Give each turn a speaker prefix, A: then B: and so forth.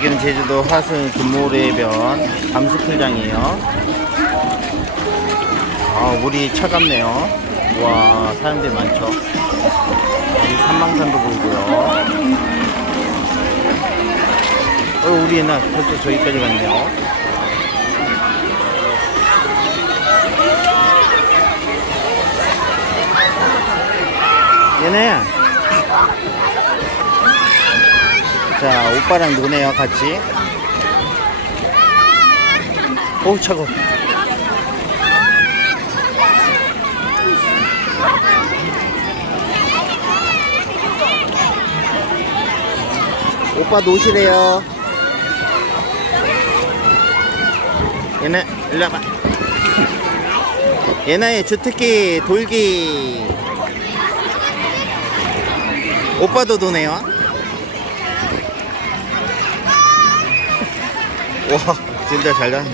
A: 여기는 제주도 화순 금모래변 밤스쿨장이에요. 아, 물이 차갑네요. 와, 사람들 많죠. 여기 산망산도 보이고요. 어, 우리 옛날 벌써 저기까지 갔네요. 얘네. 자, 오빠랑 노네요, 같이. 오, 차고. 오빠 노시래요. 얘네, 일로 와봐. 얘네 주특기 돌기. 오빠도 노네요. 와, 진짜 잘 다니.